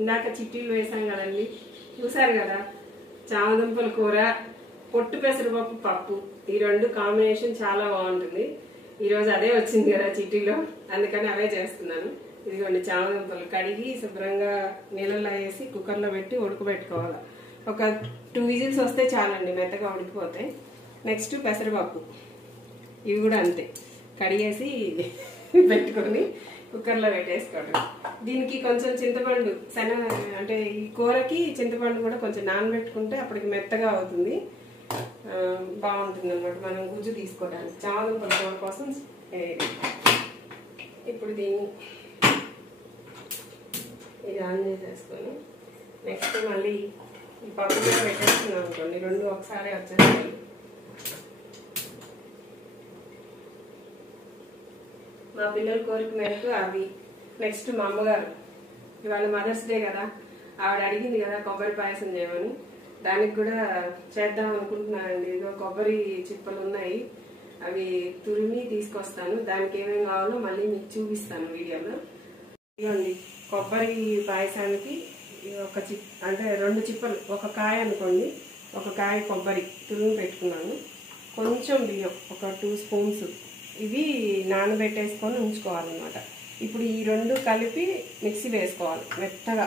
ఇందాక చిట్టీలు వేసాం కదండి, చూసారు కదా. చామదుంపల కూర, పొట్టు పెసరపప్పు పప్పు, ఈ రెండు కాంబినేషన్ చాలా బాగుంటుంది. ఈరోజు అదే వచ్చింది కదా చిట్టీలో, అందుకని అవే చేస్తున్నాను. ఇదిగోండి చామదుంపలు కడిగి శుభ్రంగా నీళ్ళలో వేసి కుక్కర్లో పెట్టి ఉడకబెట్టుకోవాలి. ఒక 2 విజిల్స్ వస్తే చాలండి, మెత్తగా ఉడికిపోతాయి. నెక్స్ట్ పెసరపప్పు, ఇవి కూడా అంతే, కడిగేసి పెట్టుకొని కుక్కర్లో పెట్టేసుకోవడం. దీనికి కొంచెం చింతపండు అంటే ఈ కూరకి చింతపండు కూడా కొంచెం నానబెట్టుకుంటే అప్పటికి మెత్తగా అవుతుంది, బాగుంటుంది అన్నమాట మనం గుజ్జు తీసుకోవడానికి. చామదుంపల కూర కోసం ఇప్పుడు దీన్ని ఇది ఆన్ చేసేసుకొని నెక్స్ట్ మళ్ళీ ఈ పప్పు కూడా పెట్టేసుకున్నాం అనుకోండి, రెండు ఒకసారి వచ్చేస్తాయి. మా పిల్లల కోరిక మేరకు అవి. నెక్స్ట్ మా అమ్మగారు, ఇవాళ మదర్స్ డే కదా, ఆవిడ అడిగింది కదా కొబ్బరి పాయసం చేయమని, దానికి కూడా చేద్దాం అనుకుంటున్నానండి. ఇదిగో కొబ్బరి చిప్పలు ఉన్నాయి, అవి తురిమి తీసుకొస్తాను. దానికి ఏమేమి కావాలో మళ్ళీ మీకు చూపిస్తాను వీడియోలో. ఇదిగోండి కొబ్బరి పాయసానికి ఒక అంటే 2 చిప్పలు, ఒక కాయ అనుకోండి, ఒక కాయ కొబ్బరి తురిమి పెట్టుకున్నాను. కొంచెం బియ్యం, ఒక 2 స్పూన్స్, ఇవి నానబెట్టేసుకొని ఉంచుకోవాలన్నమాట. ఇప్పుడు ఈ 2 కలిపి మిక్సీ వేసుకోవాలి మెత్తగా.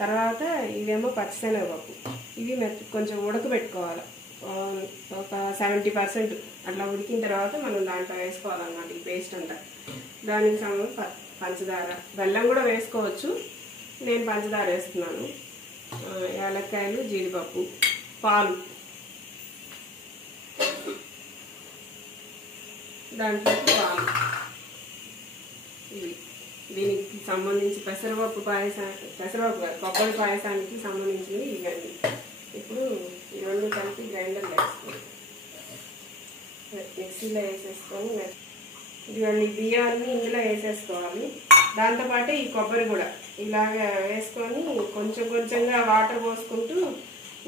తర్వాత ఇవేమో పచ్చిశనగపప్పు, ఇవి కొంచెం ఉడకబెట్టుకోవాలి. ఒక 70% అట్లా ఉడికిన తర్వాత మనం దాంట్లో వేసుకోవాలన్నమాట ఈ పేస్ట్ అంతా. దానికి పంచదార, బెల్లం కూడా వేసుకోవచ్చు, నేను పంచదార వేస్తున్నాను. యాలక్కాయలు, జీడిపప్పు, పాలు, దాంట్లోకి పాలు. ఇవి దీనికి సంబంధించి పెసరపప్పు కొబ్బరి పాయసానికి సంబంధించినవి ఇవన్నీ. ఇప్పుడు ఈ 2 కలిపి గ్రైండర్లో వేసుకొని మిక్సీలో వేసేసుకొని ఇవన్నీ బియ్యాన్ని ఇందులో వేసేసుకోవాలి. దాంతోపాటు ఈ కొబ్బరి కూడా ఇలాగ వేసుకొని కొంచెం కొంచెంగా వాటర్ పోసుకుంటూ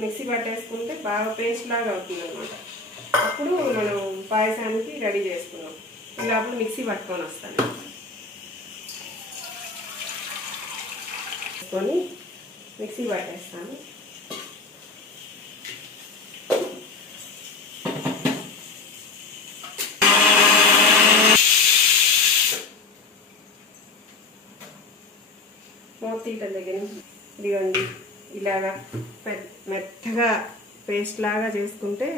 మిక్సీ పట్టేసుకుంటే బాగా పేస్ట్ లాగా అవుతుంది అనమాట. అప్పుడు మనం పాయసానికి రెడీ చేసుకున్నాం. ఇలా అప్పుడు మిక్సీ పట్టుకొని వస్తాను. వేసుకొని మిక్సీ పట్టేస్తాను. మూతీట దగ్గర ఇదిగోండి ఇలాగా మెత్తగా పేస్ట్ లాగా చేసుకుంటే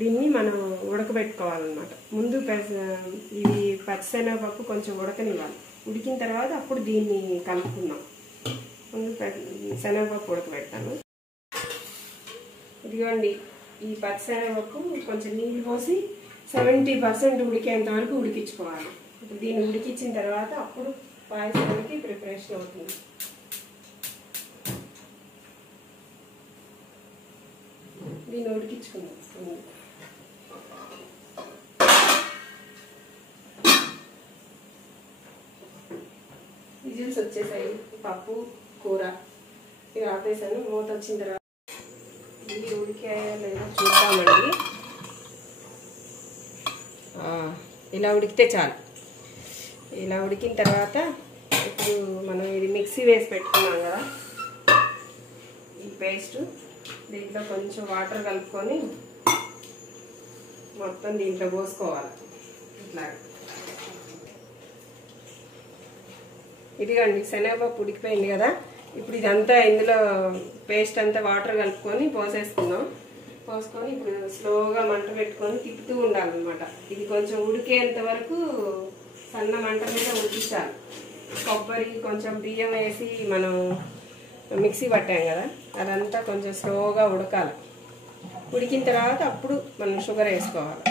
దీన్ని మనం ఉడకబెట్టుకోవాలన్నమాట. ముందు ఇవి పచ్చిశనగపప్పు కొంచెం ఉడకనివ్వాలి, ఉడికిన తర్వాత అప్పుడు దీన్ని కలుపుకుందాం. ముందు శనగపప్పు ఉడకబెడతాను. ఇదిగోండి ఈ పచ్చిశనగపప్పు కొంచెం నీళ్ళు పోసి 70% ఉడికేంత వరకు ఉడికించుకోవాలి. ఇప్పుడు దీన్ని ఉడికించిన తర్వాత అప్పుడు పాయసానికి ప్రిపరేషన్ అవుతుంది. దీన్ని ఉడికించుకుందాం. విజిల్స్ వచ్చేసాయి. పప్పు కూర ఇవి ఆపేసాను. మూత వచ్చిన తర్వాత ఇది ఉడికాయో లేదో చూద్దామండి. ఇలా ఉడికితే చాలు. ఇలా ఉడికిన తర్వాత ఇప్పుడు మనం ఇది మిక్సీ వేసి పెట్టుకున్నాం కదా ఈ పేస్ట్, దీంట్లో కొంచెం వాటర్ కలుపుకొని మొత్తం దీంట్లో పోసుకోవాలి. ఇట్లా ఇదిగండి శనగపప్పు ఉడికిపోయింది కదా. ఇప్పుడు ఇదంతా ఇందులో పేస్ట్ అంతా వాటర్ కలుపుకొని పోసేసుకుందాం. పోసుకొని ఇప్పుడు స్లోగా మంట పెట్టుకొని తిప్పుతూ ఉండాలన్నమాట. ఇది కొంచెం ఉడికేంత వరకు సన్న మంట మీద ఉడికించాలి. కొబ్బరి కొంచెం బియ్యం వేసి మనం మిక్సీ పట్టాం కదా, అదంతా కొంచెం స్లోగా ఉడకాలి. ఉడికిన తర్వాత అప్పుడు మనం షుగర్ వేసుకోవాలి.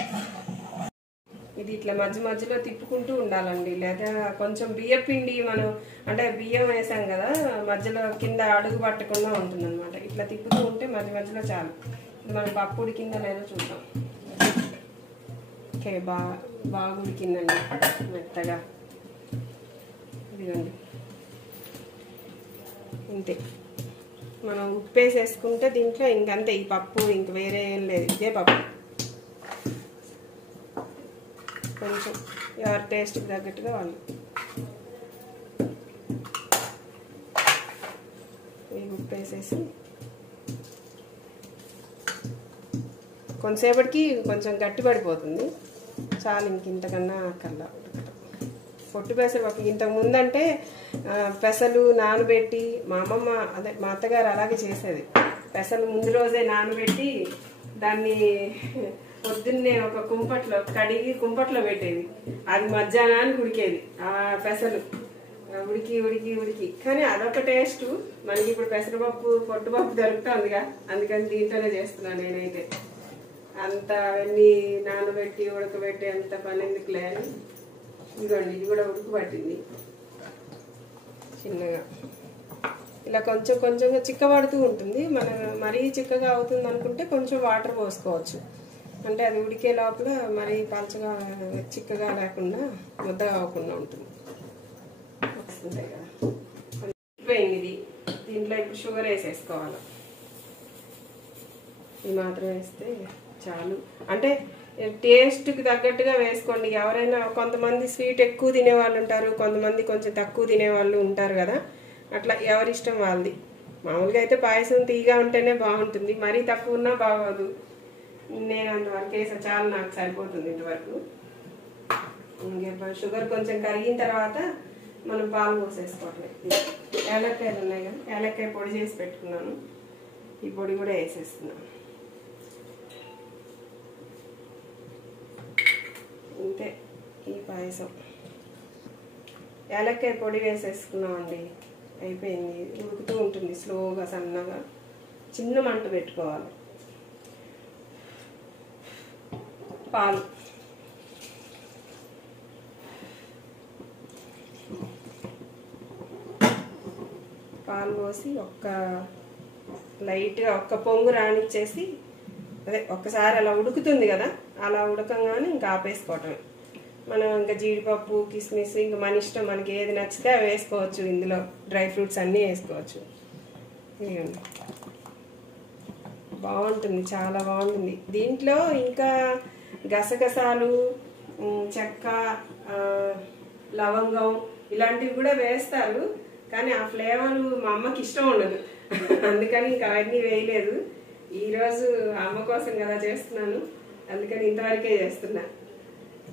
ఇది ఇట్లా మధ్య మధ్యలో తిప్పుకుంటూ ఉండాలండి, లేదా కొంచెం బియ్య పిండి మనం అంటే బియ్యం వేసాం కదా మధ్యలో కింద అడుగు పట్టకుండా ఉంటుంది అనమాట. ఇట్లా తిప్పుతూ ఉంటే మధ్య మధ్యలో చాలు. ఇది మన పప్పు ఉడికిందో లేదో చూద్దాం. ఓకే, బాగా ఉడికిందండి మెత్తగా. ఇదిగోండి ఇంతే. మనం ఉప్పు వేసేసుకుంటే దీంట్లో ఇంకంతే, ఈ పప్పు ఇంక వేరే ఏం లేదు, ఇదే పప్పు. కొంచెం ఎవరి టేస్ట్కి తగ్గట్టుగా వాళ్ళు. వేసేసి కొంతసేపటికి కొంచెం గట్టి పడిపోతుంది. చాలు, ఇంతకన్నా కల్లా పొట్టు పెసరపప్పు. ఇంతకు ముందంటే పెసలు నానబెట్టి మా అమ్మమ్మ అదే మా అత్తగారు అలాగే చేసేది. పెసలు ముందు రోజే నానబెట్టి దాన్ని పొద్దున్నే ఒక కుంపట్లో కడిగి కుంపట్లో పెట్టేది. అది మధ్యాహ్నానికి ఉడికేది ఆ పెసలు. ఉడికి ఉడికి ఉడికి కానీ అదొక టేస్ట్. మనకి ఇప్పుడు పెసరపప్పు పొట్టుపప్పు దొరుకుతుందిగా, అందుకని దీంట్లోనే చేస్తున్నాను నేనైతే. అంత అవన్నీ నానబెట్టి ఉడకబెట్టి అంత పని ఎందుకులే అని ఇదిగోండి, ఇది కూడా ఉడుకు పట్టింది చిన్నగా. ఇలా కొంచెం కొంచెంగా చిక్కబడుతూ ఉంటుంది. మనం మరీ చిక్కగా అవుతుంది అనుకుంటే కొంచెం వాటర్ పోసుకోవచ్చు. అంటే అది ఉడికే లోపల మరీ పలచగా చిక్కగా లేకుండా ముద్దగా అవ్వకుండా ఉంటుంది. వస్తుంటాయి కదా. అయిపోయింది ఇది. దీంట్లో ఇప్పుడు షుగర్ వేసేసుకోవాలి. ఇది మాత్రం వేస్తే చాలు. అంటే టేస్ట్కి తగ్గట్టుగా వేసుకోండి. ఎవరైనా కొంతమంది స్వీట్ ఎక్కువ తినేవాళ్ళు ఉంటారు, కొంతమంది కొంచెం తక్కువ తినేవాళ్ళు ఉంటారు కదా. అట్లా ఎవరిష్టం వాళ్ళది. మామూలుగా అయితే పాయసం తీగా ఉంటేనే బాగుంటుంది, మరీ తక్కువ ఉన్నా బాగోదు. నేను అంతవరకు వేసా, చాలు, నాకు సరిపోతుంది ఇంతవరకు. షుగర్ కొంచెం కరిగిన తర్వాత మనం పాలు పోసేసుకోవట్లేదు. ఏలక్కాయలు ఉన్నాయి కదా, ఏలక్కాయ పొడి చేసి పెట్టుకున్నాను. ఈ పొడి కూడా వేసేస్తున్నాను. అంతే ఈ పాయసం. ఏలక్కాయ పొడి వేసేసుకున్నామండి, అయిపోయింది. ఉడుకుతూ ఉంటుంది స్లోగా, సన్నగా, చిన్న మంట పెట్టుకోవాలి. పాలు పోసి లైట్గా ఒక్క పొంగు రానిచ్చేసి, అదే ఒక్కసారి అలా ఉడుకుతుంది కదా, అలా ఉడకంగానే ఇంకా ఆపేసుకోవటమే. మనం ఇంకా జీడిపప్పు, కిస్మిస్, ఇంకా మన ఇష్టం, మనకి ఏది నచ్చితే అవి వేసుకోవచ్చు. ఇందులో డ్రై ఫ్రూట్స్ అన్నీ వేసుకోవచ్చు. బాగుంటుంది, చాలా బాగుంటుంది. దీంట్లో ఇంకా గసగసాలు, చెక్క, లవంగం ఇలాంటివి కూడా వేస్తారు. కానీ ఆ ఫ్లేవర్ మా అమ్మకి ఇష్టం ఉండదు, అందుకని ఇంకా అవన్నీ వేయలేదు. ఈరోజు అమ్మ కోసం కదా చేస్తున్నాను, అందుకని ఇంతవరకే చేస్తున్నా.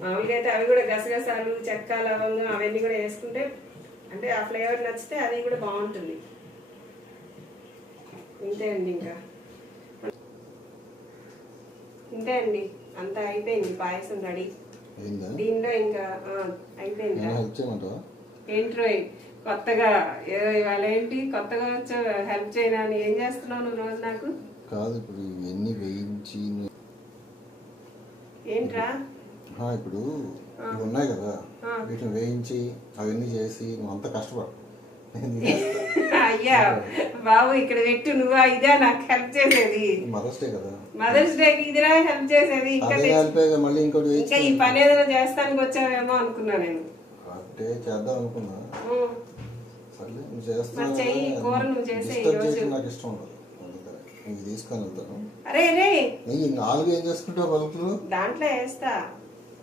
మామూలుగా అయితే అవి కూడా గసగసాలు, చెక్క, లవంగం అవన్నీ కూడా వేసుకుంటే, అంటే ఆ ఫ్లేవర్ నచ్చితే అది కూడా బాగుంటుంది. ఇంతే అండి, ఇంకా ఇంతే అండి, అంతా అయిపోయింది. పాయసం రెడీ. దీనిలో ఇంకా అయిపోయింది. ఏంట్రో కొత్తగా ఇవాళ ఏంటి కొత్తగా వచ్చా హెల్ప్ చేయడానికి? ఏం చేస్తున్నావు నువ్వు రోజు నాకు? కాదు, ఇప్పుడు ఇవన్నీ వేయించి ఏంట్రా ఇప్పుడు ఇవి ఉన్నాయి కదా, వీటిని వేయించి అవన్నీ చేసి నువ్వు అంత కష్టపడు. అయ్యా బాబు, ఇక్కడ పెట్టు, నువ్వా ఇదే నాకు హెల్ప్ చేసేది? మదర్స్ డే కదా, మదర్స్ డేకి ఇదిరా హెల్ప్ చేసేది. ఇంకా మళ్ళీ ఇంకోటి ఇంకా ఈ పని ఏదైనా చేస్తానికి వచ్చావేమో అనుకున్నా నేను. అంటే చేద్దాం అనుకున్నా. సర్లే, నువ్వు చేస్తా. కూర నువ్వు చేసే నాకు ఇష్టం ఉండదు, అందుకని తీసుకొని వెళ్తాను. అరే రే, 4 ఏం చేసుకుంటావు బల్కులు? దాంట్లో వేస్తా.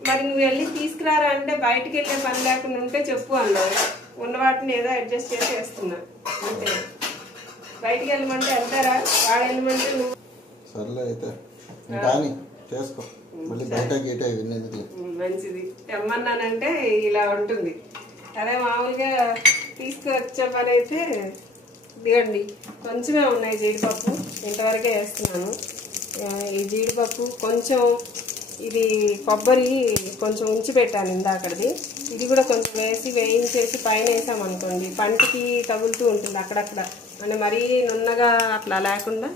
మరి నువ్వు వెళ్ళి తీసుకురారా అంటే బయటికి వెళ్ళే పని లేకుండా ఉంటే చెప్పు అన్నావు. ఉన్న వాటిని ఏదో అడ్జస్ట్ చేసి వేస్తున్నా అంతే. బయటికి వెళ్ళమంటే వెళ్తారా? వాడు వెళ్ళమంటే నువ్వు. సర్లే అయితే కానీ చేసుకో, మళ్ళీ బయట గీట వినేది మంచిది. తెమ్మన్నానంటే ఇలా ఉంటుంది. అదే మామూలుగా తీసుకువచ్చే పని అయితే దిగండి. కొంచెమే ఉన్నాయి జీడిపప్పు, ఇంతవరకే వేస్తున్నాను. ఈ జీడిపప్పు కొంచెం, ఇది కొబ్బరి కొంచెం ఉంచి పెట్టాను ఇందాకది. ఇది కూడా కొంచెం వేయించేసి పైన వేసామనుకోండి పంటికి తగులుతూ ఉంటుంది అక్కడక్కడ. అంటే మరీ నున్నగా అట్లా లేకుండా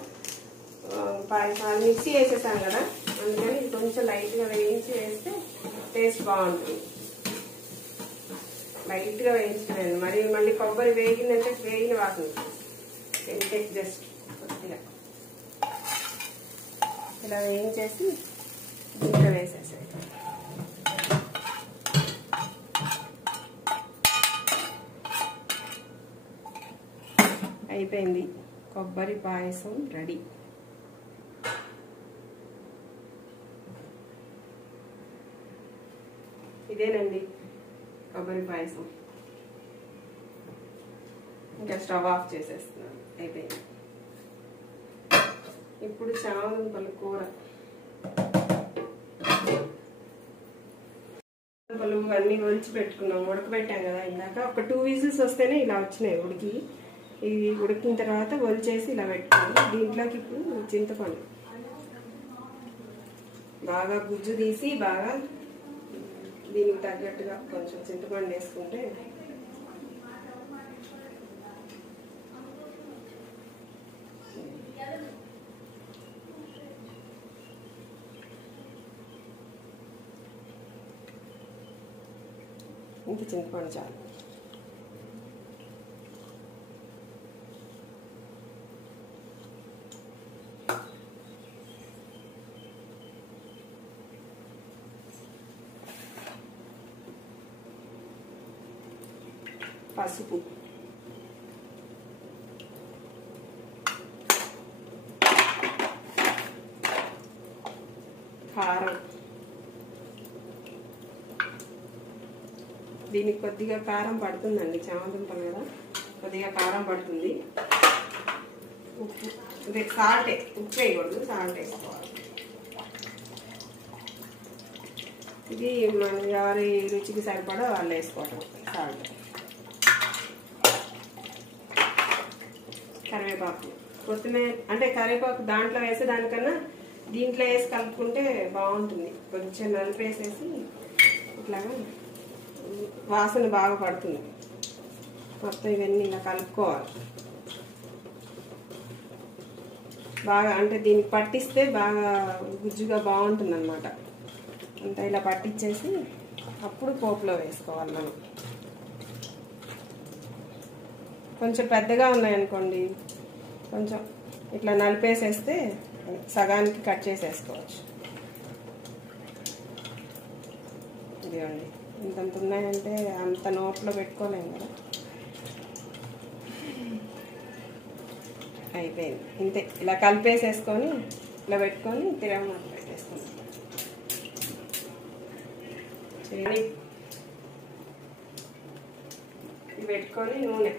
మిక్సీ వేసేసాం కదా, అందుకని కొంచెం లైట్గా వేయించి వేస్తే టేస్ట్ బాగుంటుంది. లైట్గా వేయించుకున్నాను, మరి మళ్ళీ కొబ్బరి వేగిందంటే వేగిన వాసన జస్ట్ కొద్దిగా ఇలా వేయించేసి దీంట్లో వేసేసాయి. అయిపోయింది, కొబ్బరి పాయసం రెడీ. ఇదేనండి కొబ్బరి పాయసం. ఇంకా స్టవ్ ఆఫ్ చేసేస్తున్నాను. అయిపోయింది. ఇప్పుడు చామదుంపల కూర. దుంపలు అన్నీ ఒలిచి పెట్టుకున్నాం, ఉడకబెట్టాం కదా ఇందాక. ఒక 2 విజిల్స్ వస్తేనే ఇలా వచ్చినాయి ఉడికి. ఇవి ఉడికిన తర్వాత ఒలిచేసి ఇలా పెట్టుకోండి. దీంట్లోకి ఇప్పుడు చింతపండు బాగా గుజ్జు తీసి బాగా దీనికి తగ్గట్టుగా కొంచెం చింతపండు వేసుకుంటే ఇంత చింతపండు చాలు. పసుపు, కారం, దీనికి కొద్దిగా కారం పడుతుందండి, చామదుంపలు కదా కొద్దిగా కారం పడుతుంది. ఉప్పు, అదే సాల్టే, ఉప్పు వేయకూడదు, సాల్ట్ వేసుకోవాలి. ఇది మన ఎవరి రుచికి సరిపడా వాళ్ళు వేసుకోవటం సాల్ట్. కరివేపాకు, కొత్తిమీర, అంటే కరివేపాకు దాంట్లో వేసే దానికన్నా దీంట్లో వేసి కలుపుకుంటే బాగుంటుంది. కొంచెం నలిపేసేసి ఇట్లాగా వాసన బాగా పడుతుంది. మొత్తం ఇవన్నీ ఇలా కలుపుకోవాలి బాగా, అంటే దీనికి పట్టిస్తే బాగా గుజ్జుగా బాగుంటుంది అన్నమాట. అంతా ఇలా పట్టించేసి అప్పుడు పోపులో వేసుకోవాలి మనం. కొంచెం పెద్దగా ఉన్నాయనుకోండి, కొంచెం ఇట్లా నలిపేసేస్తే సగానికి కట్ చేసేసుకోవచ్చు. ఇదిగోండి, ఇంతంత ఉన్నాయంటే అంత నోట్లో పెట్టుకోలేము కదా. అయిపోయింది, ఇంతే. ఇలా కలిపేసేసుకొని ఇలా పెట్టుకొని తిరగమాత పెట్టేసుకుంటాం. ఇది పెట్టుకొని నూనె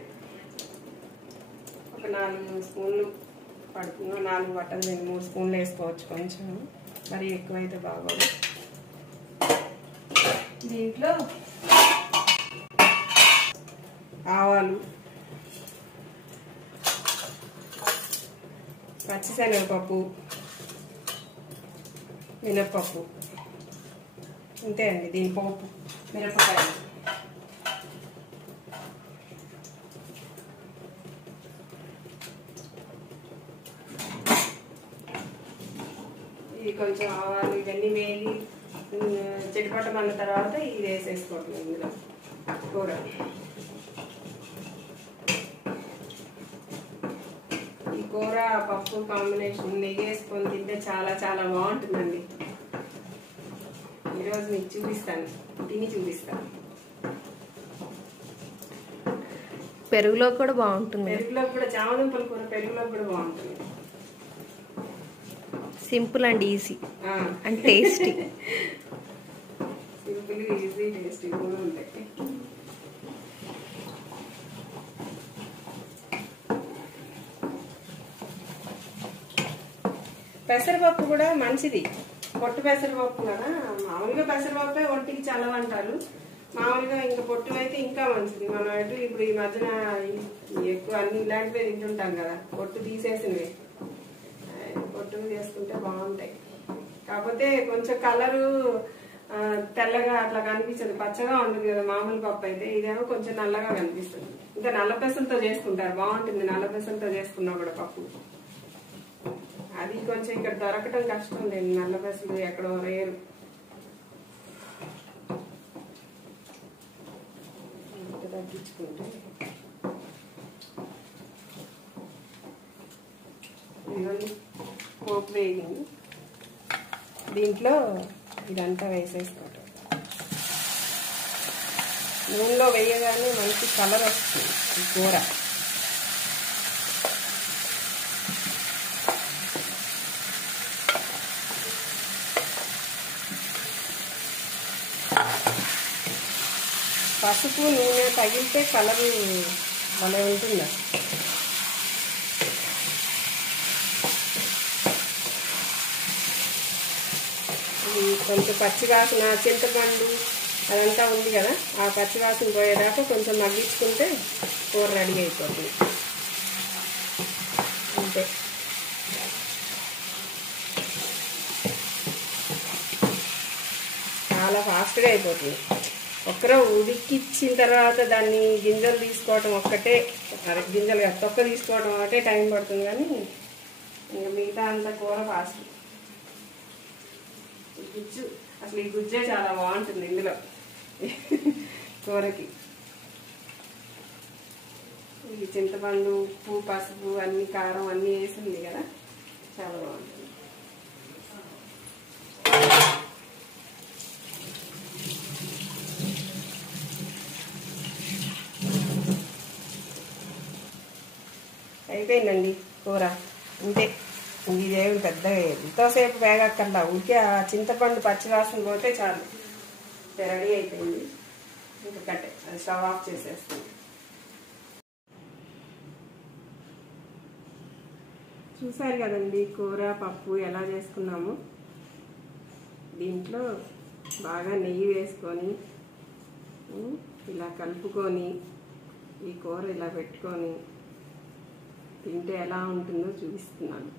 ఒక 4 స్పూన్లు పడుతుంది. 4 పట్టదు, 3 స్పూన్లు వేసుకోవచ్చు. కొంచెం మరి ఎక్కువైతే బాగోదు. దీంట్లో ఆవాలు, పచ్చిశనగపప్పు, మినప్పప్పు, అంతే అండి దీని పోపు. మిరపకాయలు, ఇది కొంచెం ఆవాలు ఇవన్నీ వేగి చిటపటమన్న తర్వాత ఇది వేసేసుకోవటం ఇందులో కూర. ఈ కూర పప్పు కాంబినేషన్ నెయ్యి వేసుకొని తింటే చాలా చాలా బాగుంటుందండి. ఈరోజు మీకు చూపిస్తాను, తిని చూపిస్తాను. పెరుగులో కూడా బాగుంటుంది. పెరుగులో కూడా చామదుంపల కూర పెరుగులో కూడా బాగుంటుంది. Simple and easy and tasty. Simple, easy, tasty కూడా ఉంటాయి. పెసరపప్పు కూడా మంచిది. పొట్టు పెసరపప్పు కదా, మామూలుగా పెసరపప్పే ఒంటికి చల్లవంటారు. మామూలుగా ఇంకా పొట్టు అయితే ఇంకా మంచిది. మనం అటు ఇప్పుడు ఈ మధ్యన ఎక్కువ అన్ని ఇలాంటివే తింటుంటాం కదా, పొట్టు తీసేసినవి. పొట్టు చేసుకుంటే బాగుంటాయి. కాకపోతే కొంచెం కలరు తెల్లగా అట్లా కనిపించదు, పచ్చగా ఉంటుంది కదా మామూలు పప్పు అయితే. ఇదేమో కొంచెం నల్లగా కనిపిస్తుంది. ఇంకా నల్ల పెసలతో చేసుకుంటారు, బాగుంటుంది. నల్ల పెసలతో చేసుకున్నా కూడా పప్పు. అది కొంచెం ఇక్కడ దొరకటం కష్టం లేదు, నల్ల పెసలు ఎక్కడో రేరు. తగ్గించుకుంటే ఇవన్నీ పోపు వేగింది. దీంట్లో ఇదంతా వేసేసుకోవటం. నూనెలో వేయగానే మంచి కలర్ వస్తుంది ఈ కూర. పసుపు నూనె తగిలితే కలర్ భలే ఉంటుంది. కొంచెం పచ్చివాసన చింతపండు అదంతా ఉంది కదా, ఆ పచ్చివాసన పోయేదాకా కొంచెం మగ్గించుకుంటే కూర రెడీ అయిపోతుంది. అంతే. చాలా ఫాస్ట్గా అయిపోతుంది. ఒక్కరో ఉడికిచ్చిన తర్వాత దాన్ని గింజలు తీసుకోవటం ఒక్కటే, గింజలు కాదు తొక్క తీసుకోవడం ఒకటే టైం పడుతుంది, కానీ ఇంకా మిగతా అంత కూర ఫాస్ట్. గుజ్జు అసలు ఈ గుజ్జే చాలా బాగుంటుంది ఇందులో కూరకి. ఇది చింతపండు, ఉప్పు, పసుపు అన్ని కారం అన్నీ వేసింది కదా, చాలా బాగుంటుంది. అయిపోయిందండి కూర. అంతే. ఇదేమి పెద్దగా ఎంతోసేపు వేగక్కర్లా, ఊరికే ఆ చింతపండు పచ్చివాసన పోతే చాలు, రెడీ అయిపోయింది. ఇంకా కట్టే అది స్టవ్ ఆఫ్ చేసేస్తుంది. చూసారు కదండి కూర పప్పు ఎలా చేసుకున్నాము. దీంట్లో బాగా నెయ్యి వేసుకొని ఇలా కలుపుకొని ఈ కూర ఇలా పెట్టుకొని తింటే ఎలా ఉంటుందో చూపిస్తున్నాను.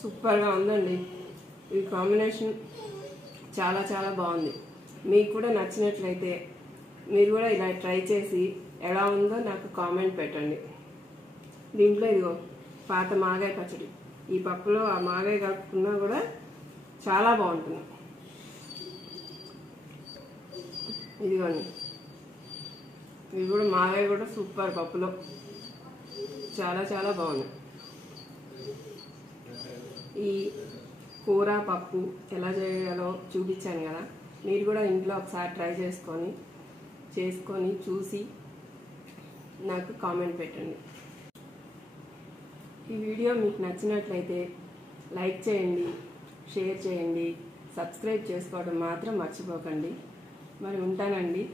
సూపర్గా ఉందండి. ఈ కాంబినేషన్ చాలా చాలా బాగుంది. మీకు కూడా నచ్చినట్లయితే మీరు కూడా ఇలా ట్రై చేసి ఎలా ఉందో నాకు కామెంట్ పెట్టండి. దీంట్లో ఇదిగో పాత మాగాయ పచ్చడి, ఈ పప్పులో ఆ మాగాయ కలుపుకున్నా కూడా చాలా బాగుంటుంది. ఇదిగోండి, ఇది కూడా మాగాయ కూడా సూపర్, పప్పులో చాలా చాలా బాగుంది. ఈ కూర పప్పు ఎలా చేయాలో చూపించాను కదా, మీరు కూడా ఇంట్లో ఒకసారి ట్రై చేసుకొని చూసి నాకు కామెంట్ పెట్టండి. ఈ వీడియో మీకు నచ్చినట్లయితే లైక్ చేయండి, షేర్ చేయండి, సబ్స్క్రైబ్ చేసుకోవడం మాత్రం మర్చిపోకండి. మరి ఉంటానండి.